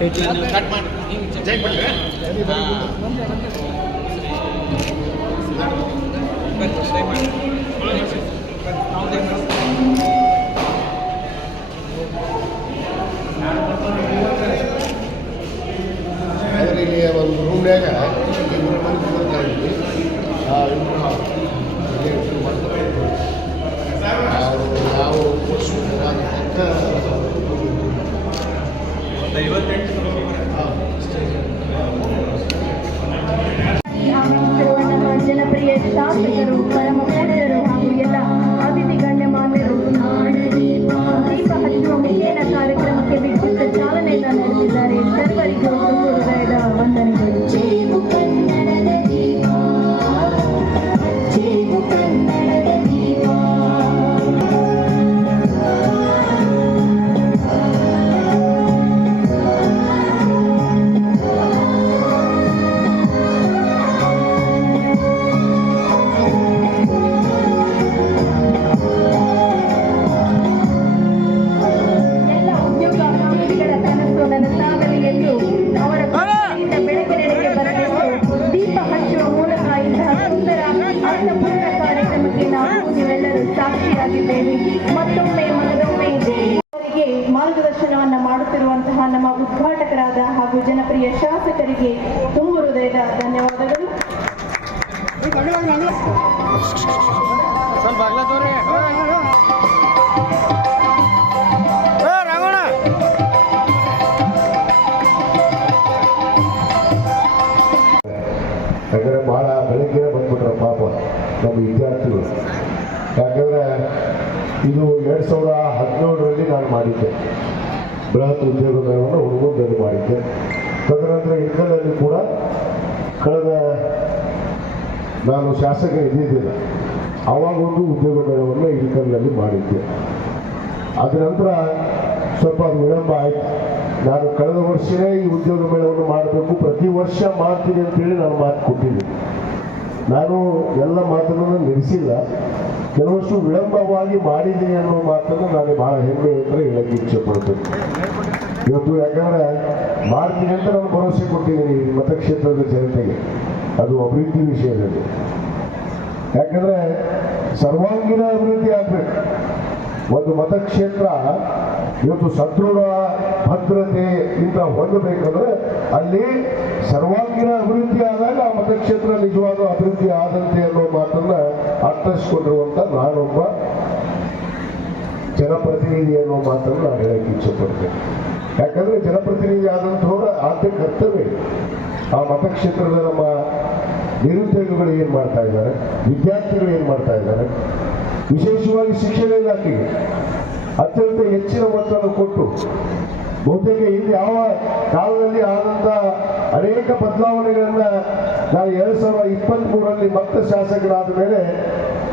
Cut ಮಾಡಿ ಇಲ್ಲಿ ಒಂದು ರೂಮ್ನ್ಯಾಗ ಇಬ್ಬರು ಮಂದಿ ಕುಂದಿರ್ತಾರಿದ್ವಿ. ನಾವು ಜನಪ್ರಿಯ ಶಾಸಕರು, ಪರಮ ಪೂಜ್ಯರು ಹಾಗೂ ಎಲ್ಲ ಅತಿಥಿ ಗಣ್ಯಮಾನ್ಯರು ದೀಪ ಹಚ್ಚುವ ಮುಖೇನ ಕಾರ್ಯಕ್ರಮಕ್ಕೆ ವಿದ್ಯುತ್ ಚಾಲನೆಯನ್ನು ನಡೆಸಿದ್ದಾರೆ. ಸರ್ವರಿಗೂ ತುಂಬ ಹೃದಯದ ವಂದನೆಗಳು. ಮತ್ತೊಮ್ಮೆ ಮನದೊಮ್ಮೆ ಅವರಿಗೆ ಮಾರ್ಗದರ್ಶನವನ್ನು ಮಾಡುತ್ತಿರುವಂತಹ ನಮ್ಮ ಉದ್ಘಾಟಕರಾದ ಹಾಗೂ ಜನಪ್ರಿಯ ಶಾಸಕರಿಗೆ ತುಂಬ ಹೃದಯದ ಧನ್ಯವಾದಗಳು. ಯಾಕಂದರೆ ಭಾಳ ಬೆಳಗ್ಗೆ ಬಂದ್ಬಿಟ್ರೆ ಪಾಪ ನಮ್ಮ ವಿದ್ಯಾರ್ಥಿಗಳು. ಯಾಕಂದರೆ ಇದು 2017ರಲ್ಲಿ ನಾನು ಮಾಡಿದ್ದೆ, ಬೃಹತ್ ಉದ್ಯೋಗ ಮೇಳವನ್ನು ಹುಡುಗದಲ್ಲಿ ಮಾಡಿದ್ದೆ. ತದನಂತರ ಇನ್ಕಲಲ್ಲಿ ಕೂಡ ಕಳೆದ ನಾನು ಶಾಸಕ ಇದ್ದಿದ್ದಿಲ್ಲ, ಆವಾಗೊಂದು ಉದ್ಯೋಗ ಮೇಳವನ್ನು ಇನ್ಕಲ್ನಲ್ಲಿ ಮಾಡಿದ್ದೆ. ಅದರ ನಂತರ ಸ್ವಲ್ಪ ಅದು ವಿಳಂಬ ಆಯಿತು. ನಾನು ಕಳೆದ ವರ್ಷವೇ ಈ ಉದ್ಯೋಗ ಮೇಳವನ್ನು ಮಾಡಬೇಕು, ಪ್ರತಿ ವರ್ಷ ಮಾಡ್ತೀನಿ ಅಂತೇಳಿ ನಾನು ಮಾತು ಕೊಟ್ಟಿದ್ದೆ. ನಾನು ಎಲ್ಲ ಮಾತನ್ನು ನಿಲ್ಲಿಸಿಲ್ಲ, ಕೆಲವಷ್ಟು ವಿಳಂಬವಾಗಿ ಮಾಡಿದ್ದೀನಿ ಅನ್ನೋ ಮಾತನ್ನು ನಾನು ಭಾಳ ಹೆಮ್ಮೆಯಿಂದ ಹೇಳಕ್ಕೆ ಇಚ್ಛೆ ಪಡ್ತೇನೆ ಇವತ್ತು. ಯಾಕಂದರೆ ಮಾಡ್ತೀನಿ ಅಂತ ನಾನು ಭರವಸೆ ಕೊಟ್ಟಿದ್ದೀನಿ ಮತಕ್ಷೇತ್ರದ ಜನತೆಗೆ, ಅದು ಅಭಿವೃದ್ಧಿ ವಿಷಯದಲ್ಲಿ. ಯಾಕಂದರೆ ಸರ್ವಾಂಗೀಣ ಅಭಿವೃದ್ಧಿ ಆಗಬೇಕು. ಒಂದು ಮತಕ್ಷೇತ್ರ ಇವತ್ತು ಸದೃಢ ಭದ್ರತೆಯಿಂದ ಹೊಂದಬೇಕಂದ್ರೆ ಅಲ್ಲಿ ಸರ್ವಾಂಗೀಣ ಅಭಿವೃದ್ಧಿ ಆದಾಗ ಆ ಮತಕ್ಷೇತ್ರ ನಿಜವಾದ ಅಭಿವೃದ್ಧಿ ಆದಂತೆ ಅನ್ನೋ ಮಾತನ್ನ ಅರ್ಥೈಸ್ಕೊಂಡಿರುವಂಥ ನಾನೊಬ್ಬ ಜನಪ್ರತಿನಿಧಿ ಅನ್ನೋ ಮಾತನ್ನು ನಾನು ಹೇಳಕ್ಕೆ ಇಚ್ಛೆ ಪಡ್ತೇನೆ. ಯಾಕಂದರೆ ಜನಪ್ರತಿನಿಧಿ ಆದಂಥವ್ರ ಆದ್ಯ ಕರ್ತವ್ಯ ಆ ಮತಕ್ಷೇತ್ರದ ನಮ್ಮ ನಿರುದ್ಯೋಗಿಗಳು ಏನು ಮಾಡ್ತಾ ಇದ್ದಾರೆ, ವಿದ್ಯಾರ್ಥಿಗಳು ಏನು ಮಾಡ್ತಾ ಇದ್ದಾರೆ, ವಿಶೇಷವಾಗಿ ಶಿಕ್ಷಣ ಇಲಾಖೆಗೆ ಅತ್ಯಂತ ಹೆಚ್ಚಿನ ಒತ್ತನ್ನು ಕೊಟ್ಟು ಬಹುತೇಕ ಇಲ್ಲಿ ಯಾವ ಕಾಲದಲ್ಲಿ ಆದಂಥ ಅನೇಕ ಬದಲಾವಣೆಗಳನ್ನು ನಾನು 2023ರಲ್ಲಿ ಮತ್ತೆ ಶಾಸಕರಾದ ಮೇಲೆ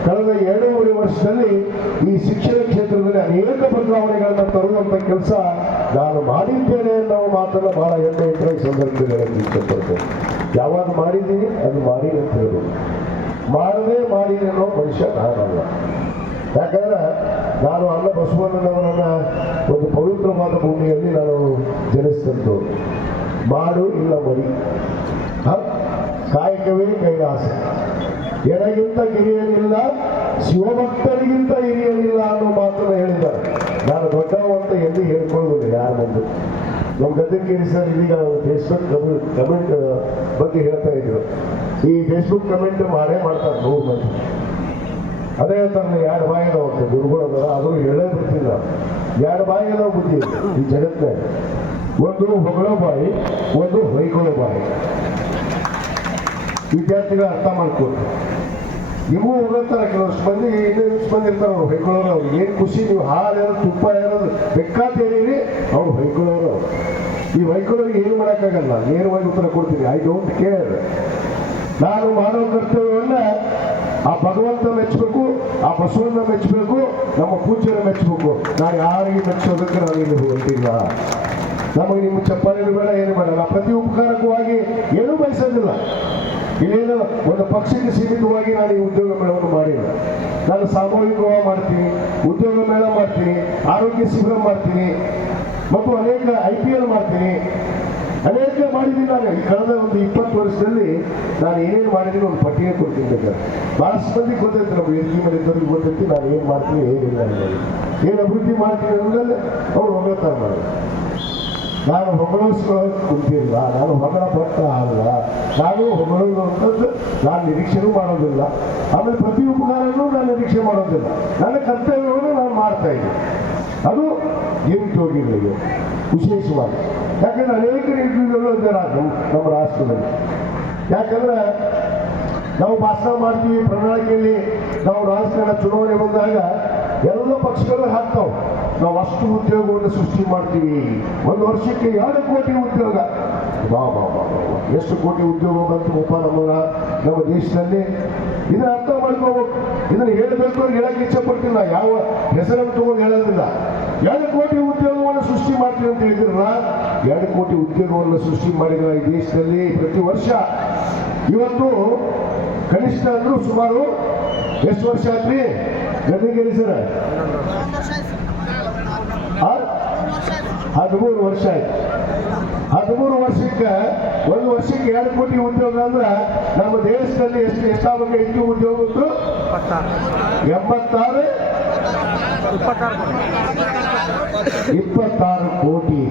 ಕಳೆದ 2.5 ವರ್ಷದಲ್ಲಿ ಈ ಶಿಕ್ಷಣ ಕ್ಷೇತ್ರದಲ್ಲಿ ಅನೇಕ ಬದಲಾವಣೆಗಳನ್ನು ತರುವಂಥ ಕೆಲಸ ನಾನು ಮಾಡಿದ್ದೇನೆ ಅನ್ನೋ ಮಾತನ್ನು ಬಹಳ ಹೆಮ್ಮೆಯಿಂದ ಈ ಸಂದರ್ಭದಲ್ಲಿ ಹೇಳಕ್ಕೆ ಇಷ್ಟಪಡ್ತೇನೆ. ಯಾವಾಗ ಮಾಡಿದ್ದೀನಿ ಅದು ಮಾಡಿ ಅಂತ ಹೇಳೋದು, ಮಾಡದೆ ಮಾಡಿ ಅನ್ನೋ ಮನುಷ್ಯ ನಾನಲ್ಲ. ಯಾಕಂದ್ರೆ ನಾನು ಅನ್ನ ಬಸವಣ್ಣನವರನ್ನ ಒಂದು ಪವಿತ್ರವಾದ ಭೂಮಿಯಲ್ಲಿ ನಾನು ಜನಿಸಿದಂಥವ್ರು. ಮಾಡು ಇಲ್ಲ ಮಡಿ, ಕಾಯಕವೇ ಕೈಲಾಸ, ಎನಗಿಂತ ಹಿರಿಯನಿಲ್ಲ ಶಿವಭಕ್ತರಿಗಿಂತ ಹಿರಿಯನಿಲ್ಲ ಅನ್ನೋ ಮಾತನ್ನು ಹೇಳಿದ್ದಾರೆ. ನಾನು ದೊಡ್ಡವ ಅಂತ ಎಲ್ಲಿ ಹೇಳ್ಕೊಳ್ಳೋದು ಯಾರು ಬಂದು. ನಮ್ಮ ಗದ್ದೆಕೇರಿ ಸರ್ ಇದೀಗ ಫೇಸ್ಬುಕ್ ಕಮೆಂಟ್ ಬಗ್ಗೆ ಹೇಳ್ತಾ ಇದ್ರು. ಈ ಫೇಸ್ಬುಕ್ ಕಮೆಂಟ್ ಮಾಡ್ತಾರೆ 100 ಮಂದಿ. ಅದೇ ಹೇಳ್ತಾರೆ 2 ಬಾಯಿ ಅದಾವಂತೆ ಗುರುಗಳು ಅದರ, ಆದರೂ ಹೇಳೇ ಬಿಡ್ತಿಲ್ಲ. 2 ಬಾಯಿ ಅದಾವ ಬುದ್ಧಿ ಈ ಜಗತ್ತಿನ, ಒಂದು ಹೊಗಳೋ ಬಾಯಿ, ಒಂದು ಹೊಯ್ಕೊಳ್ಳೋ ಬಾಯಿ. ವಿದ್ಯಾರ್ಥಿಗಳು ಅರ್ಥ ಮಾಡ್ಕೊಳ್ತಾರೆ. ನಿಮಗೂ ಹೋಗ್ತಾರೆ ಕೆಲವಷ್ಟು ಮಂದಿ, ಇನ್ನಷ್ಟು ಮಂದಿ ಇರ್ತಾರೆ ಅವ್ರು ಹೊಯ್ಕೊಳ್ಳೋರು. ಅವ್ರು ಏನು ಖುಷಿ, ನೀವು ಹಾಲು ಏನೋ ತುಪ್ಪ ಏನಾದ್ರು ಬೇಕಾತೇರಿ ಅವ್ರು ಹೊಯ್ಕೊಳ್ಳೋರು. ಈ ಹೊಯ್ಕೊಳ್ಳೋರಿಗೆ ಏನು ಮಾಡೋಕ್ಕಾಗಲ್ಲ, ನೇರವಾಗಿ ಉತ್ತರ ಕೊಡ್ತೀನಿ, ಐ ಡೋಂಟ್ ಕೇರ್. ನಾನು ಮಾಡೋ ಕರ್ತವ್ಯವನ್ನ ಆ ಭಗವಂತ ಮೆಚ್ಚಬೇಕು, ಆ ಬಸವಣ್ಣ ಮೆಚ್ಚಬೇಕು, ನಮ್ಮ ಪೂಜ್ಯರ ಮೆಚ್ಚಬೇಕು. ನಾನು ಯಾರಿಗೆ ಮೆಚ್ಚೋದಕ್ಕೆ ನಾನು ಇಲ್ಲಿ ಹೊರಟಿಲ್ಲ. ನಮಗೆ ನಿಮ್ಮ ಚಪ್ಪಾಳೆಗಳು ಬೇಡ, ಏನು ಬೇಡ. ನಾವು ಪ್ರತಿ ಉಪಕಾರಕವಾಗಿ ಏನೂ ಬಯಸೋದಿಲ್ಲ. ಇಲ್ಲೇನು ಒಂದು ಪಕ್ಷಕ್ಕೆ ಸೀಮಿತವಾಗಿ ನಾನು ಈ ಉದ್ಯೋಗ ಮೇಳವನ್ನು ಮಾಡಿಲ್ಲ. ನಾನು ಸಾಮೂಹಿಕವಾಗಿ ಮಾಡ್ತೀನಿ, ಉದ್ಯೋಗ ಮೇಳ ಮಾಡ್ತೀನಿ, ಆರೋಗ್ಯ ಶಿಬಿರ ಮಾಡ್ತೀನಿ, ಮತ್ತು ಅನೇಕ IPL ಮಾಡ್ತೀನಿ. ನಾನು ಈ ಕಳೆದ ಒಂದು 20 ವರ್ಷದಲ್ಲಿ ನಾನು ಏನೇನು ಮಾಡಿದ್ದೀನಿ ಒಂದು ಪಟ್ಟಿಗೆ ಕೊಡ್ತೀನಿ ಬೇಕಾದ್ರೆ. ಭಾಳಷ್ಟು ಮಂದಿ ಗೊತ್ತೈತೆ, ನಮ್ಮ ಎಲ್ ಜಿ ಮೇಲೆ ಇದ್ದವ್ರಿಗೆ ಗೊತ್ತೈತಿ ನಾನು ಏನು ಮಾಡ್ತೀನಿ ಏನಿಲ್ಲ ಅನ್ನೋದು. ಏನು ಅಭಿವೃದ್ಧಿ ಮಾಡ್ತೀನಿ ಅನ್ನೋದ್ರಲ್ಲಿ ಅವ್ರು ಹೊಗಳ್ತಾರೆ ಮಾಡಿ. ನಾನು ಹೊಗಳಿಸ್ಕೊಳ್ಳೋಕೆ ಕುಂತಿಲ್ಲ, ನಾನು ಹೊಗಳ ಪಟ್ಟ ಅಲ್ಲ, ನಾನು ಹೊಗಳುವಂಥದ್ದು ನಾನು ನಿರೀಕ್ಷೆನೂ ಮಾಡೋದಿಲ್ಲ. ಆಮೇಲೆ ಪ್ರತಿ ಉಪಕಾರನೂ ನಾನು ನಿರೀಕ್ಷೆ ಮಾಡೋದಿಲ್ಲ. ನನ್ನ ಕರ್ತವ್ಯವನ್ನು ನಾನು ಮಾಡ್ತಾ ಇದ್ದೀನಿ. ಅದು ನಿರುದ್ಯೋಗಿಗಳಿಗೆ ವಿಶೇಷವಾಗಿ. ಯಾಕಂದ್ರೆ ಅನೇಕ ನಿರುದ್ಯೋಗಿಗಳು ಇದ್ದಾರೆ ನಮ್ಮ ರಾಷ್ಟ್ರದಲ್ಲಿ. ಯಾಕಂದ್ರೆ ನಾವು ಭಾಷಣ ಮಾಡ್ತೀವಿ, ಪ್ರಣಾಳಿಕೆಯಲ್ಲಿ ನಾವು ರಾಜಕಾರಣ ಚುನಾವಣೆ ಬಂದಾಗ ಎಲ್ಲ ಪಕ್ಷಗಳು ಹಾಕ್ತಾವೆ, ನಾವು ಅಷ್ಟು ಉದ್ಯೋಗವನ್ನು ಸೃಷ್ಟಿ ಮಾಡ್ತೀವಿ, ಒಂದು ವರ್ಷಕ್ಕೆ 2 ಕೋಟಿ ಉದ್ಯೋಗ. ಬಾ ಬಾ ಬಾ ಬಾ, ಎಷ್ಟು ಕೋಟಿ ಉದ್ಯೋಗ ಬಂತು ನಮ್ಮ ದೇಶದಲ್ಲಿ. ಇದನ್ನ ಅರ್ಥ ಮಾಡ್ಕೋಬೇಕು. ಇದನ್ನು ಹೇಳಬೇಕು ಅಂತ ಹೇಳಕ್ಕೆ ಇಚ್ಛೆ ಪಡ್ತೀನಿ. ನಾ ಯಾವ ಹೆಸರನ್ನು ತಗೊಂಡು ಹೇಳೋದಿಲ್ಲ. 2 ಕೋಟಿ ಉದ್ಯೋಗವನ್ನು ಸೃಷ್ಟಿ ಮಾಡ್ತೀವಿ ಅಂತ ಹೇಳಿದ್ರಲ್ಲ, 2 ಕೋಟಿ ಉದ್ಯೋಗವನ್ನು ಸೃಷ್ಟಿ ಮಾಡಿದ್ರ ಈ ದೇಶದಲ್ಲಿ ಪ್ರತಿ ವರ್ಷ. ಇವತ್ತು ಕನಿಷ್ಠ ಅಂದ್ರೂ ಸುಮಾರು ಎಷ್ಟು ವರ್ಷ ಆತ್ರಿ ಗದಗಿರಿ ಸರ್? 13 ವರ್ಷ ಆಯ್ತು. 13 ವರ್ಷಕ್ಕೆ ಒಂದು ವರ್ಷಕ್ಕೆ 2 ಕೋಟಿ ಉದ್ಯೋಗ ಅಂದ್ರೆ ನಮ್ಮ ದೇಶದಲ್ಲಿ ಎಷ್ಟಾಗಬೇಕು? ಹೆಚ್ಚು ಉದ್ಯೋಗ 26 ಕೋಟಿ.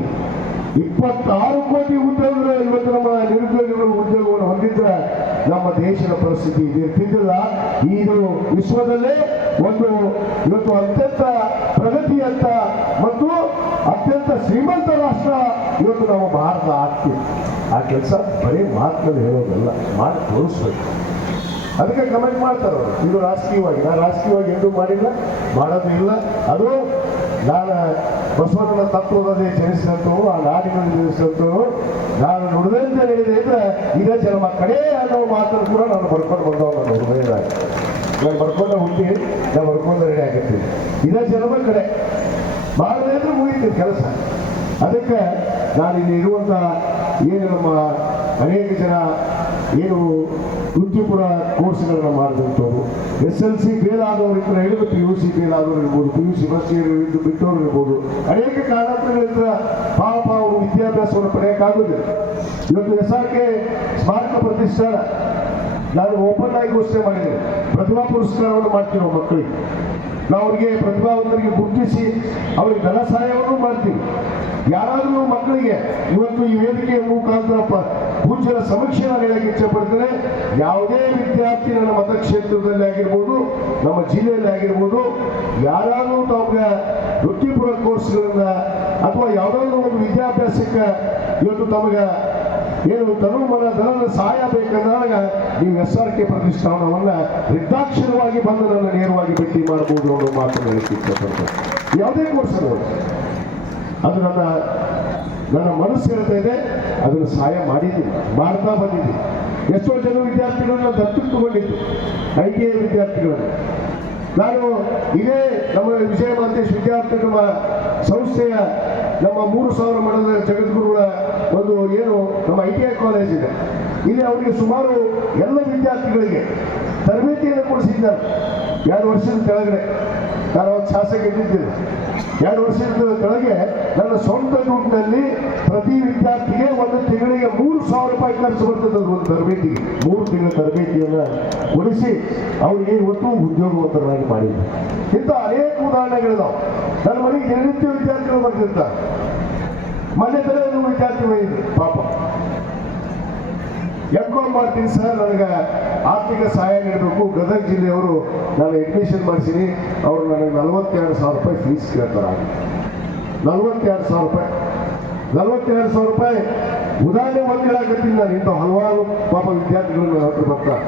26 ಕೋಟಿ ಉದ್ಯೋಗಗಳು ಇವತ್ತು ನಮ್ಮ ನಿರುದ್ಯೋಗಿಗಳು ಉದ್ಯೋಗವನ್ನು ಹೊಂದಿದ್ರೆ ನಮ್ಮ ದೇಶದ ಪರಿಸ್ಥಿತಿ ಇರ್ತಿದ್ದಿಲ್ಲ. ಇದು ವಿಶ್ವದಲ್ಲೇ ಒಂದು ಇವತ್ತು ಅತ್ಯಂತ ಪ್ರಗತಿಯಂತ ಮತ್ತು ಅತ್ಯಂತ ಶ್ರೀಮಂತ ರಾಷ್ಟ್ರ ಇವತ್ತು ನಮ್ಮ ಭಾರತ ಆಗ್ತಿದೆ. ಆ ಕೆಲಸ ಬರೀ ಮಾತುಗಳು ಹೇಳೋದಲ್ಲ, ಮಾಡಿ ತೋರಿಸ್ಬೇಕು. ಅದಕ್ಕೆ ಕಮೆಂಟ್ ಮಾಡ್ತಾರೆ ಅವರು, ಇದು ರಾಜಕೀಯವಾಗಿ. ನಾನು ರಾಜಕೀಯವಾಗಿ ಎಂದೂ ಮಾಡಿಲ್ಲ, ಮಾಡೋದು ಇಲ್ಲ. ಅದು ನಾನು ಬಸವಣ್ಣನ ತತ್ವದಲ್ಲಿ ಜನಿಸಿದಂಥವು, ಆ ನಾಡಿನಲ್ಲಿ ಜನಿಸಿದಂಥವು, ನಾನು ನುಡಿದಂತೆ ಹೇಳಿದೆ ಇದ್ರೆ ಇದೇ ಜನ್ಮ ಕಡೆ ಅನ್ನೋ ಮಾತನ್ನು ಕೂಡ ನಾನು ಬರ್ಕೊಂಡು ಬಂದವ. ನಾನು ಹೃದಯದಾಗಿ ನಾನು ಬರ್ಕೊಂಡು ಹುಟ್ಟಿ, ನಾನು ಬರ್ಕೊಂಡು ರೆಡಿ ಆಗಿರ್ತೀನಿ. ಇದೇ ಜನ್ಮ ಕಡೆ ಮಾಡದೇ ಇದ್ರೆ ಮುಗಿತೀನಿ ಕೆಲಸ. ಅದಕ್ಕೆ ನಾನು ಇಲ್ಲಿ ಇರುವಂಥ ಏನು ನಮ್ಮ ಅನೇಕ ಜನ ಏನು ವೃತ್ತಿಪರ ಕೋರ್ಸ್ಗಳನ್ನ ಮಾಡಿದಂಥವ್ರು, SLC ಫೇಲ್ ಆದವರಿಂದ ಹಿಡಿದು PUC ಫೇಲ್ ಆದವರು ಇರ್ಬೋದು, PUC ಫಸ್ಟ್ ಇಯರ್ ಬಿಟ್ಟವರು ಇರ್ಬೋದು, ಅನೇಕ ಕಾರಣಗಳಿಂದ ಪಾಪ ಅವರು ವಿದ್ಯಾಭ್ಯಾಸವನ್ನು ಪಡೆಯೋಕ್ಕಾಗೋದಿಲ್ಲ. ಇವತ್ತು SRK ಸ್ಮಾರಕ ಪ್ರತಿಷ್ಠಾನ ನಾನು ಓಪನ್ ಆಗಿ ಘೋಷಣೆ ಮಾಡಿದ್ದೇನೆ. ಪ್ರತಿಭಾ ಪುರಸ್ಕಾರವನ್ನು ಮಾಡ್ತೀವಿ ನಾವು ಮಕ್ಕಳಿಗೆ. ನಾವು ಅವರಿಗೆ ಪ್ರತಿಭಾವಂತರಿಗೆ ಗುರುತಿಸಿ ಅವರಿಗೆ ಧನ ಸಹಾಯವನ್ನು ಮಾಡ್ತೀವಿ. ಯಾರಾದರೂ ಮಕ್ಕಳಿಗೆ ಇವತ್ತು ಈ ವೇದಿಕೆಯ ಮುಖಾಂತರ ಪೂಜ್ಯರ ಸಮೀಕ್ಷೆ ನಾನು ಹೇಳಕ್ಕೆ ಇಚ್ಛೆ ಪಡ್ತೇನೆ. ಯಾವುದೇ ವಿದ್ಯಾರ್ಥಿ ನನ್ನ ಮತಕ್ಷೇತ್ರದಲ್ಲಿ ಆಗಿರ್ಬೋದು, ನಮ್ಮ ಜಿಲ್ಲೆಯಲ್ಲಿ ಆಗಿರ್ಬೋದು, ಯಾರಾದರೂ ತಮಗೆ ವೃತ್ತಿಪೂರ್ವ ಕೋರ್ಸ್ಗಳನ್ನ ಅಥವಾ ಯಾವುದಾದ್ರೂ ಒಂದು ವಿದ್ಯಾಭ್ಯಾಸಕ್ಕೆ ಇವತ್ತು ತಮಗೆ ಏನು ಧನದ ಸಹಾಯ ಬೇಕಂದಾಗ ನೀವು SRK ಪ್ರತಿಷ್ಠಾನವನ್ನ ನಿರ್ದಾಕ್ಷಿಣ್ಯವಾಗಿ ಬಂದು ನನ್ನ ನೇರವಾಗಿ ಭೇಟಿ ಮಾಡಬಹುದು ಅನ್ನೋ ಮಾತನ್ನು ಹೇಳಕ್ಕೆ ಇಷ್ಟಪಡ್ತೇನೆ. ಯಾವುದೇ ಕೋರ್ಸ್ ಅದು ನನ್ನ ಮನಸ್ಸು ಹೇಳ್ತಾ ಇದೆ. ಅದನ್ನು ಸಹಾಯ ಮಾಡಿದ್ದೀನಿ, ಮಾಡ್ತಾ ಬಂದಿದ್ದೀನಿ. ಎಷ್ಟೋ ಜನ ವಿದ್ಯಾರ್ಥಿಗಳನ್ನ ದತ್ತು ತಗೊಂಡಿದ್ದು, ITI ವಿದ್ಯಾರ್ಥಿಗಳನ್ನು ನಾನು ಇದೇ ನಮ್ಮ ವಿಜಯ ಮಾಂತೇಶ್ ವಿದ್ಯಾರ್ಥಿಗಳ ಸಂಸ್ಥೆಯ ನಮ್ಮ 3000 ಮಠದ ಜಗದ್ಗುರುಗಳ ಒಂದು ಏನು ನಮ್ಮ ITI ಕಾಲೇಜ್ ಇದೆ, ಇಲ್ಲಿ ಅವರಿಗೆ ಸುಮಾರು ಎಲ್ಲ ವಿದ್ಯಾರ್ಥಿಗಳಿಗೆ ತರಬೇತಿಯನ್ನು ಕೊಡಿಸಿದ್ದಾರೆ. 2 ವರ್ಷದ ಕೆಳಗಡೆ ನಾನು ಒಂದು ಶಾಸಕ ಇದ್ದಿದ್ದೇನೆ. 2 ವರ್ಷದ ಕೆಳಗೆ ನನ್ನ ಸ್ವಂತ ದುಡ್ಡಿನಲ್ಲಿ ಪ್ರತಿ ವಿದ್ಯಾರ್ಥಿಗೆ ಒಂದು ತಿಂಗಳಿಗೆ 3000 ರೂಪಾಯಿ ಖರ್ಚು ಬರ್ತದೆ. ಒಂದು ತರಬೇತಿಗೆ 3 ತಿಂಗಳ ತರಬೇತಿಯನ್ನು ಕೊಡಿಸಿ ಅವರಿಗೆ ಇವತ್ತು ಉದ್ಯೋಗವಂತರಾಗಿ ಮಾಡಿದ್ದೆ. ಇಂಥ ಅನೇಕ ಉದಾಹರಣೆಗಳಿದಾವೆ. ನನ್ನ ಮನೆಗೆ ದಿನನಿತ್ಯ ವಿದ್ಯಾರ್ಥಿಗಳು ಬರ್ತಿರ್ತಾರೆ. ಮೊನ್ನೆ ತಲೆ ಒಂದು ವಿದ್ಯಾರ್ಥಿ ಬಂದಿದ್ರು, ಪಾಪ MCom ಮಾಡ್ತೀನಿ ಸರ್, ನನಗೆ ಆರ್ಥಿಕ ಸಹಾಯ ನೀಡಬೇಕು. ಗದಗ ಜಿಲ್ಲೆಯವರು ನಾನು ಅಡ್ಮಿಷನ್ ಮಾಡಿಸಿನಿ, ಅವರು ನನಗೆ 42,000 ರೂಪಾಯಿ ಫೀಸ್ ಕೇಳ್ತಾರೆ. 42,000 ರೂಪಾಯಿ 42,000 ರೂಪಾಯಿ ಉದಾಹರಣೆ ಒಂದು ಹೇಳಾಕತ್ತೀನಿ ನಾನು. ಇಂಥ ಹಲವಾರು ಪಾಪ ವಿದ್ಯಾರ್ಥಿಗಳು ನನ್ನ ಹತ್ರ ಬರ್ತಾರೆ.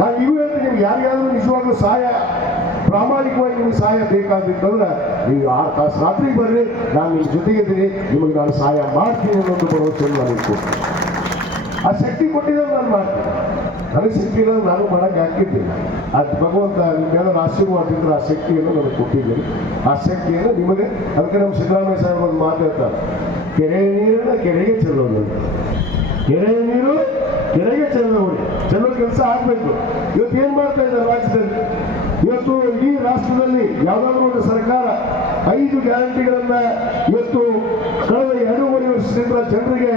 ನಾನು ಇವು ಹೇಳ್ತೀನಿ, ನಿಮ್ಗೆ ಯಾರಿಗಾದ್ರೂ ನಿಜವಾಗ್ಲೂ ಸಹಾಯ, ಪ್ರಾಮಾಣಿಕವಾಗಿ ನಿಮ್ಗೆ ಸಹಾಯ ಬೇಕಾಗಿತ್ತಂದ್ರೆ ನೀವು 6 ತಾಸು ರಾತ್ರಿಗೆ ಬರ್ರಿ, ನಾನು ನಿಮ್ಮ ಜೊತೆಗಿದ್ದೀನಿ, ನಿಮಗೆ ನಾನು ಸಹಾಯ ಮಾಡ್ತೀನಿ ಅನ್ನೋದು ಭರವಸೆಯನ್ನು ನಾನು ಇಟ್ಕೊಡ್ತೀನಿ. ಆ ಶಕ್ತಿ ಕೊಟ್ಟಿದ್ರೆ ನಾನು ಮಾಡ್ತೀನಿ. ನನಗೆ ಶಕ್ತಿ ಇರೋದು ನಾನು ಮಾಡೋಕ್ಕೆ ಹಾಕಿದ್ದೀನಿ. ಅದು ಭಗವಂತ ನಿಮ್ಮೆಲ್ಲರ ಆಶೀರ್ವಾದದಿಂದ ಆ ಶಕ್ತಿಯನ್ನು ನನಗೆ ಕೊಟ್ಟಿದ್ದೀನಿ. ಆ ಶಕ್ತಿಯನ್ನು ನಿಮಗೆ, ಅದಕ್ಕೆ ನಮ್ಮ ಸಿದ್ದರಾಮಯ್ಯ ಸಾಹೇಬ್ ಒಂದು ಮಾತಾಡ್ತಾರೆ, ಕೆರೆಯ ನೀರನ್ನು ಕೆರೆಗೆ ಚೆಲ್ಲೋದು, ಕೆರೆಯ ನೀರು ಕೆರೆಗೆ ಚೆಲ್ಲೋದು, ಚೆಲ್ಲೋ ಕೆಲಸ ಆಗಬೇಕು. ಇವತ್ತು ಏನು ಮಾಡ್ತಾ ಇದ್ದಾರೆ ರಾಜ್ಯದಲ್ಲಿ? ಇವತ್ತು ಇಡೀ ರಾಷ್ಟ್ರದಲ್ಲಿ ಯಾವುದಾದ್ರೂ ಒಂದು ಸರ್ಕಾರ 5 ಗ್ಯಾರಂಟಿಗಳನ್ನ ಇವತ್ತು ಕಳೆದ 2.5 ವರ್ಷದಿಂದ ಜನರಿಗೆ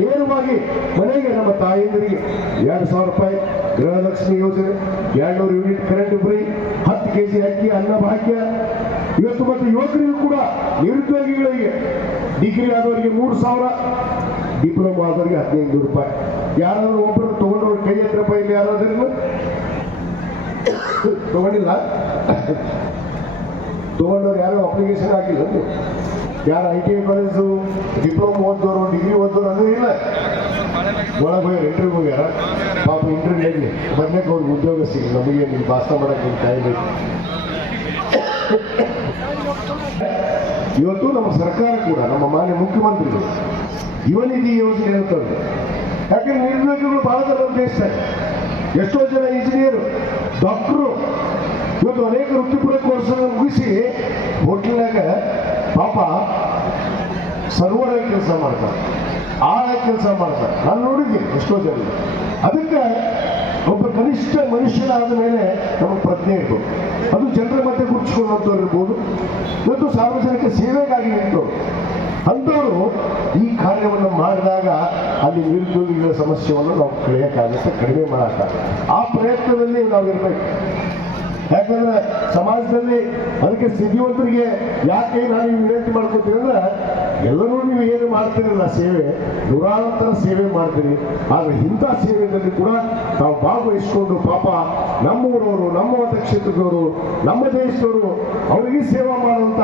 ನೇರವಾಗಿ ಮನೆಗೆ ನಮ್ಮ ತಾಯಂದಿರಿಗೆ 2,000 ರೂಪಾಯಿ ಗೃಹಲಕ್ಷ್ಮಿ ಯೋಜನೆ, 200 ಯೂನಿಟ್ ಕರೆಂಟ್ ಫ್ರೀ, 10 kg ಅಕ್ಕಿ, ಅನ್ನಭಾಗ್ಯ. ಇವತ್ತು ಮತ್ತು ಯುವಕರಿಗೂ ಕೂಡ ನಿರುದ್ಯೋಗಿಗಳಿಗೆ ಡಿಗ್ರಿ ಆದವರಿಗೆ 3,000, ಡಿಪ್ಲೊಮಾ ಆದವರಿಗೆ 15 ರೂಪಾಯಿ. ಯಾರಾದ್ರೂ ಒಬ್ಬರು ತಗೊಂಡವ್ರು ಕೈ ಹತ್ರಪ್ಪ ಇಲ್ಲಿ ಯಾರಾದ್ರೂ ತಗೊಂಡಿಲ್ಲ? ತಗೊಂಡವ್ರು ಯಾರು ಅಪ್ಲಿಕೇಶನ್ ಹಾಕಿಲ್ಲ? ಯಾರು ITI ಕಾಲೇಜು ಡಿಪ್ಲೊಮಾ ಓದೋರು, ಡಿಗ್ರಿ ಓದೋರು ಅಂದ್ರೆ ಇಲ್ಲ. ಒಳಗೆ ಹೋಗ್ಯಾರ, ಇಂಟರ್ವ್ಯೂ ಹೋಗ್ಯಾರ. ಪಾಪ ಇಂಟರ್ವ್ಯೂ ಹೇಳಿ ಬರ್ಲಿಕ್ಕೆ ಅವ್ರಿಗೆ ಉದ್ಯೋಗ ಸಿಗಿ, ನಮಗೆ ನೀವು ಭಾಷಣ ಮಾಡಕ್ಕೆ ಕಾಯಬೇಕು. ಇವತ್ತು ನಮ್ಮ ಸರ್ಕಾರ ಕೂಡ, ನಮ್ಮ ಮಾನ್ಯ ಮುಖ್ಯಮಂತ್ರಿಗಳು ಯುವ ನಿಧಿ ಯೋಜನೆ ಹೇಳ್ತಾರೆ. ಯಾಕಂದ್ರೆ ನಿರುದ್ಯೋಗಿಗಳು ಬಹಳ ಜನ ದೇಶದಲ್ಲಿ, ಎಷ್ಟೋ ಜನ ಇಂಜಿನಿಯರು, ಡಾಕ್ಟರು ಇವತ್ತು ಅನೇಕ ವೃತ್ತಿಪರ ಕೋರ್ಸ್ಗಳನ್ನು ಮುಗಿಸಿ ಹೋಟೆಲ್ನಾಗ ಪಾಪ ಸರ್ವರ್ ಕೆಲಸ ಮಾಡ್ತಾರೆ, ಆಳ ಕೆಲಸ ಮಾಡ್ತಾರೆ. ನಾನು ನೋಡಿದ್ದೀನಿ ಎಷ್ಟೋ ಜನ. ಅದಕ್ಕೆ ಒಬ್ಬ ಕನಿಷ್ಠ ಮನುಷ್ಯನಾದ ಮೇಲೆ ನಮಗೆ ಪ್ರಜ್ಞೆ ಇರ್ಬೋದು, ಅದು ಜನರ ಮಧ್ಯೆ ಗುರುತಿಸಿಕೊಳ್ಳುವಂಥವ್ರು ಇರ್ಬೋದು, ಇವತ್ತು ಸಾರ್ವಜನಿಕ ಸೇವೆಗಾಗಿ ನಿಂತವರು ಅಂಥವರು ಈ ಕಾರ್ಯವನ್ನು ಮಾಡಿದಾಗ ಅಲ್ಲಿ ನಿರುದ್ಯೋಗಿಗಳ ಸಮಸ್ಯೆಯನ್ನು ನಾವು ಕಳೆಯೋಕ್ಕಾಗುತ್ತೆ, ಕಡಿಮೆ ಮಾಡೋಕ್ಕಾಗುತ್ತೆ. ಆ ಪ್ರಯತ್ನದಲ್ಲಿ ನಾವು ಇರಬೇಕು. ಯಾಕಂದ್ರೆ ಸಮಾಜದಲ್ಲಿ ಅದಕ್ಕೆ ಸ್ಥಿತಿವಂತರಿಗೆ ಯಾಕೆ ನಾನು ವಿನಂತಿ ಮಾಡ್ಕೊತೀನಿ ಅಂದ್ರೆ, ಎಲ್ಲರೂ ನೀವು ಏನು ಮಾಡ್ತೀರಲ್ಲ ಸೇವೆ, ನೂರಾರು ಸೇವೆ ಮಾಡ್ತೀರಿ, ಆದರೆ ಇಂಥ ಸೇವೆಯಲ್ಲಿ ಕೂಡ ನಾವು ಭಾಗವಹಿಸಿಕೊಂಡು ಪಾಪ ನಮ್ಮ ಊರವರು, ನಮ್ಮ ಮತಕ್ಷೇತ್ರದವರು, ನಮ್ಮ ದೇಶದವರು ಅವರಿಗೆ ಸೇವಾ ಮಾಡುವಂಥ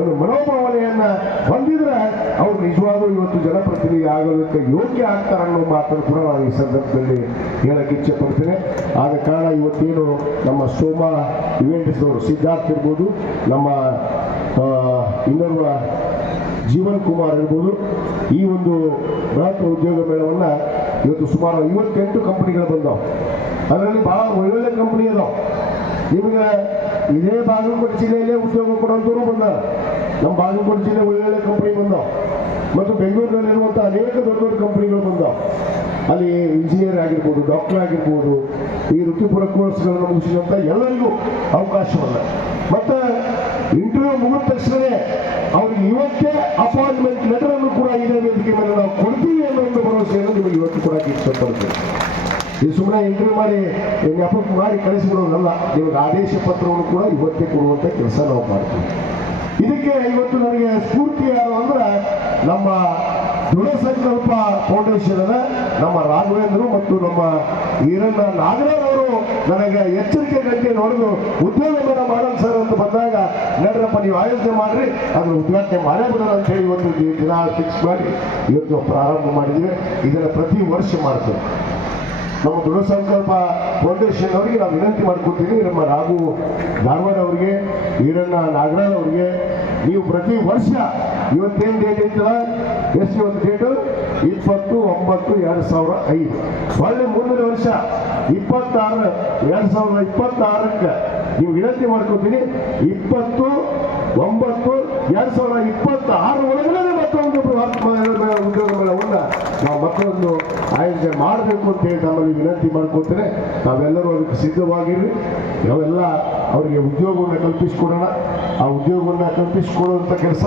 ಒಂದು ಮನೋಭಾವನೆಯನ್ನ ಹೊಂದಿದ್ರೆ ಅವ್ರು ನಿಜವಾಗ್ಲೂ ಇವತ್ತು ಜನಪ್ರತಿನಿಧಿ ಆಗೋದಕ್ಕೆ ಯೋಗ್ಯ ಆಗ್ತಾರೆ ಅನ್ನೋ ಮಾತನ್ನು ಕೂಡ ನಾನು ಈ ಸಂದರ್ಭದಲ್ಲಿ ಹೇಳಕ್ಕೆ ಇಚ್ಛೆ ಪಡ್ತೇನೆ. ಆದ ಕಾರಣ ಇವತ್ತೇನು ನಮ್ಮ ಸೋಮ ಇವೆಂಟ್ಸ್ ಅವರು ಸಿದ್ಧಾರ್ಥ ಇರ್ಬೋದು, ನಮ್ಮ ಇನ್ನೊಬ್ಬ ಜೀವನ್ ಕುಮಾರ್ ಇರ್ಬೋದು, ಈ ಒಂದು ಬೃಹತ್ ಉದ್ಯೋಗ ಮೇಳವನ್ನು ಇವತ್ತು ಸುಮಾರು 58 ಕಂಪನಿಗಳು ಬಂದವು. ಅದರಲ್ಲಿ ಬಹಳ ಒಳ್ಳೊಳ್ಳೆ ಕಂಪನಿ ಅದಾವೆ. ನಿಮಗೆ ಇದೇ ಬಾಗಲಕೋಟೆ ಜಿಲ್ಲೆಯಲ್ಲೇ ಉದ್ಯೋಗ ಕೊಡುವಂಥವ್ರು ಬಂದಾರ. ನಮ್ಮ ಬಾಗಲಕೋಟೆ ಜಿಲ್ಲೆ ಒಳ್ಳೊಳ್ಳೆ ಕಂಪನಿ ಬಂದಾವೆ ಮತ್ತು ಬೆಂಗಳೂರಿನಲ್ಲಿರುವಂಥ ಅನೇಕ ದೊಡ್ಡ ದೊಡ್ಡ ಕಂಪನಿಗಳು ಬಂದಾವೆ. ಅಲ್ಲಿ ಇಂಜಿನಿಯರ್ ಆಗಿರ್ಬೋದು, ಡಾಕ್ಟರ್ ಆಗಿರ್ಬೋದು, ಈ ವೃತ್ತಿಪರ ಕೋರ್ಸ್ಗಳನ್ನು ಮುಗಿಸಿದಂಥ ಎಲ್ಲರಿಗೂ ಅವಕಾಶವಲ್ಲ. ಮತ್ತು ಇಂಟರ್ವ್ಯೂ ಮುಗಿದ ತಕ್ಷಣವೇ ಅವ್ರಿಗೆ ಇವತ್ತೇ ಅಪಾಯಿಂಟ್ಮೆಂಟ್ ಲೆಟರ್ ಅನ್ನು ಕೂಡ ಇದೇ ವೇದಿಕೆ ಮೇಲೆ ನಾವು ಕೊಡ್ತೀವಿ ಅನ್ನೋ ಒಂದು ಭರವಸೆಯನ್ನು ನಿಮಗೆ ಇವತ್ತು ಕೂಡ ಇಷ್ಟಪಡ್ತೇವೆ. ಇದು ಸುಮ್ಮನೆ ಇಂಟರ್ವ್ಯೂ ಮಾಡಿ ಜ್ಞಾಪಕ ಮಾಡಿ ಕಳಿಸಿಬಿಡೋದಲ್ಲ, ನಿಮಗೆ ಆದೇಶ ಪತ್ರವನ್ನು ಕೂಡ ಇವತ್ತೇ ಕೊಡುವಂಥ ಕೆಲಸ ನಾವು ಮಾಡ್ತೀವಿ. ಇದಕ್ಕೆ ಇವತ್ತು ನನಗೆ ಸ್ಫೂರ್ತಿ ಯಾರು ಅಂದ್ರೆ ನಮ್ಮ ದೃಢ ಸಂಕಲ್ಪ ಫೌಂಡೇಶನ್ ನಮ್ಮ ರಾಘವೇಂದ್ರ ಮತ್ತು ನಮ್ಮ ಈರಣ್ಣ ನಾಗರಾಜ್ ಅವರು ನನಗೆ ಎಚ್ಚರಿಕೆ ಗಂಟೆ ನೋಡಿದು ಉದ್ಯೋಗ ಮೇಳ ಮಾಡೋಣ ಸರ್ ಅಂತ ಬಂದಾಗ, ನಡ್ರಪ್ಪ ನೀವು ಆಯೋಜನೆ ಮಾಡ್ರಿ, ಅದ್ರ ಉದ್ಘಾಟನೆ ಮಾಡೇ ಬಿಡೋಣ ಅಂತ ಹೇಳಿ ಇವತ್ತು ದಿನ ಫಿಕ್ಸ್ ಮಾಡಿ ಇವತ್ತು ಪ್ರಾರಂಭ ಮಾಡಿದ್ದೀವಿ. ಇದನ್ನು ಪ್ರತಿ ವರ್ಷ ಮಾಡ್ತೇವೆ. ನಮ್ಮ ದೃಢ ಸಂಕಲ್ಪ ಫೌಂಡೇಶನ್ ಅವರಿಗೆ ನಾವು ವಿನಂತಿ ಮಾಡ್ಕೊತೀವಿ, ನಮ್ಮ ರಾಘು ಧಾರವಾಡ ಅವರಿಗೆ, ಈರಣ್ಣ ನಾಗರಾಜ್ ಅವರಿಗೆ, ನೀವು ಪ್ರತಿ ವರ್ಷ ಇವತ್ತೇನು ಡೇಟ್ ಐತಲ್ಲ, ಎಷ್ಟು ಇವತ್ತು ಡೇಟು 20/9/2005, ಒಳ್ಳೆ ಮುಂದಿನ ವರ್ಷ 26/2026ಕ್ಕೆ ನೀವು ವಿನಂತಿ ಮಾಡ್ಕೊತೀನಿ. 20/9/2026 ಒಳಗಡೆ ಮತ್ತೊಂದು ಉದ್ಯೋಗ ಮೇಳವನ್ನು ನಾವು ಮತ್ತೊಂದು ಆಯೋಜನೆ ಮಾಡಬೇಕು ಅಂತ ಹೇಳಿ ನಮ್ಮಲ್ಲಿ ವಿನಂತಿ ಮಾಡ್ಕೊತೇನೆ. ನಾವೆಲ್ಲರೂ ಅದಕ್ಕೆ ಸಿದ್ಧವಾಗಿರ್ರಿ. ನಾವೆಲ್ಲ ಅವರಿಗೆ ಉದ್ಯೋಗವನ್ನು ಕಲ್ಪಿಸಿಕೊಡೋಣ. ಆ ಉದ್ಯೋಗವನ್ನು ಕಲ್ಪಿಸಿಕೊಡುವಂಥ ಕೆಲಸ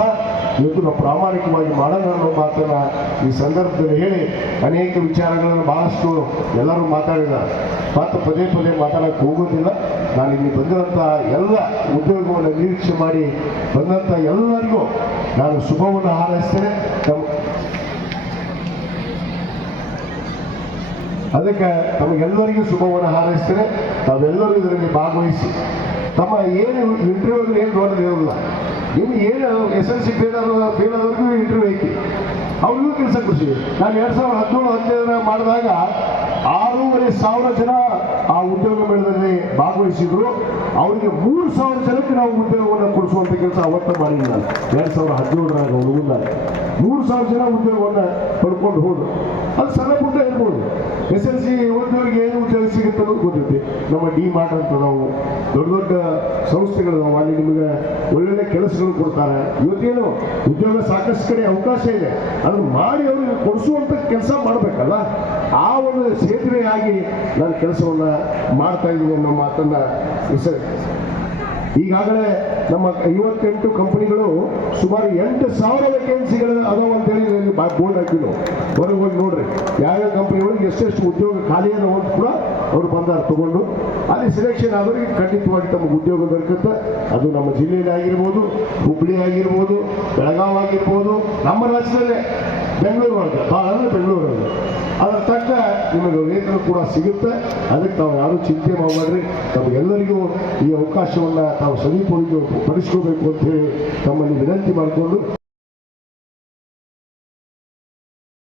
ಇವತ್ತು ನಾವು ಪ್ರಾಮಾಣಿಕವಾಗಿ ಮಾಡೋಣ ಅನ್ನೋ ಮಾತನ್ನು ಈ ಸಂದರ್ಭದಲ್ಲಿ ಹೇಳಿ, ಅನೇಕ ವಿಚಾರಗಳನ್ನು ಬಹಳಷ್ಟು ಎಲ್ಲರೂ ಮಾತಾಡಿದ್ದಾರೆ. ಮಾತು ಪದೇ ಪದೇ ಮಾತಾಡೋಕ್ಕೆ ಹೋಗೋದಿಲ್ಲ. ನಾನು ಇಲ್ಲಿ ಬಂದಿರೋಂಥ ಎಲ್ಲ ಉದ್ಯೋಗವನ್ನು ನಿರೀಕ್ಷೆ ಮಾಡಿ ಬಂದಂಥ ಎಲ್ಲರಿಗೂ ನಾನು ಶುಭವನ್ನು ಹಾರೈಸ್ತೇನೆ. ಅದಕ್ಕೆ ತಮಗೆಲ್ಲರಿಗೂ ಶುಭವನ್ನು ಹಾರೈಸ್ತೇನೆ. ತಾವೆಲ್ಲರೂ ಇದರಲ್ಲಿ ಭಾಗವಹಿಸಿ ತಮ್ಮ ಏನು ಇಂಟರ್ವ್ಯೂ ಏನು ನೋಡೋದಿರೋಲ್ಲ. ಇನ್ನು ಏನು SLC ಫೇಲ್ ಆದವ್ರಿಗೂ ಇಂಟರ್ವ್ಯೂ ಐತಿ, ಅವ್ರಿಗೂ ಕೆಲಸ ಖುಷಿ. ನಾನು 2017-18 ಮಾಡಿದಾಗ 6,500 ಜನ ಆ ಉದ್ಯೋಗ ಮೇಳದಲ್ಲಿ ಭಾಗವಹಿಸಿದ್ರು. ಅವರಿಗೆ 3,000 ಜನಕ್ಕೆ ನಾವು ಉದ್ಯೋಗವನ್ನು ಕೊಡಿಸುವಂಥ ಕೆಲಸ ಅವತ್ತು ಮಾಡಿಲ್ಲ. 2017ರಾಗ ಹುಡುಗಲ್ಲ 3,000 ಜನ ಉದ್ಯೋಗವನ್ನು ಪಡ್ಕೊಂಡು ಹೋದ್ರು. ಅದು ಸಣ್ಣ ಪುಟ್ಟ ಇರ್ಬೋದು. SLC ಓದಿದವ್ರಿಗೆ ಏನು ಉದ್ಯೋಗ ಸಿಗುತ್ತೆ ಅನ್ನೋದು ಗೊತ್ತೈತಿ. ನಮ್ಮ ಡಿ-ಮಾರ್ಟ್ ಅಂತ ನಾವು ದೊಡ್ಡ ದೊಡ್ಡ ಸಂಸ್ಥೆಗಳು ನಾವು ಅಲ್ಲಿ ನಿಮಗೆ ಒಳ್ಳೊಳ್ಳೆ ಕೆಲಸಗಳು ಕೊಡ್ತಾರೆ. ಇವತ್ತೇನು ಉದ್ಯೋಗ ಸಾಕಷ್ಟು ಕಡೆ ಅವಕಾಶ ಇದೆ, ಅದನ್ನು ಮಾಡಿ ಅವ್ರಿಗೆ ಕೊಡಿಸುವಂಥ ಕೆಲಸ ಮಾಡಬೇಕಲ್ಲ. ಆ ಒಂದು ಸೇತುವೆಯಾಗಿ ನಾನು ಕೆಲಸವನ್ನು ಮಾಡ್ತಾ ಇದ್ದೀನಿ ಅನ್ನೋ ಮಾತನ್ನು ಈಗಾಗಲೇ ನಮ್ಮ 58 ಕಂಪನಿಗಳು ಸುಮಾರು 8,000 ವೇಕೆನ್ಸಿಗಳು ಅದಾವ ಅಂತೇಳಿ ಇಲ್ಲಿ ಬೋರ್ಡ್ ಹಾಕಿದ್ರು. ಹೊರಗೆ ಹೋಗಿ ನೋಡ್ರಿ ಯಾವ್ಯಾವ ಕಂಪನಿಗಳಿಗೆ ಎಷ್ಟೆಷ್ಟು ಉದ್ಯೋಗ ಖಾಲಿ ಅನ್ನೋ ಅಂತ ಕೂಡ ಅವರು ಬಂದಾರ ತಗೊಂಡು ಅಲ್ಲಿ ಸೆಲೆಕ್ಷನ್ ಆದವರಿಗೆ ಖಂಡಿತವಾಗಿ ತಮಗೆ ಉದ್ಯೋಗ ದೊರಕುತ್ತೆ. ಅದು ನಮ್ಮ ಜಿಲ್ಲೆಯಲ್ಲಿ ಆಗಿರ್ಬೋದು, ಹುಬ್ಬಳ್ಳಿ ಆಗಿರ್ಬೋದು, ಬೆಳಗಾವಿ ಆಗಿರ್ಬೋದು, ನಮ್ಮ ರಾಜ್ಯದಲ್ಲೇ ಬೆಂಗಳೂರು ಒಳಗೆ ಭಾಳ ಅಂದರೆ ಬೆಂಗಳೂರಲ್ಲಿ ಅದರ ತಕ್ಕ ನಿಮಗೆ ವೇತನ ಕೂಡ ಸಿಗುತ್ತೆ. ಅದಕ್ಕೆ ತಾವು ಯಾರೂ ಚಿಂತೆ ಮಾಡಬೇಡ್ರಿ. ನಮಗೆಲ್ಲರಿಗೂ ಈ ಅವಕಾಶವನ್ನು ತಾವು ಸದುಪಯೋಗ ಪಡಿಸ್ಕೋಬೇಕು ಅಂತ ಹೇಳಿ ತಮ್ಮಲ್ಲಿ ವಿನಂತಿ ಮಾಡಿಕೊಂಡು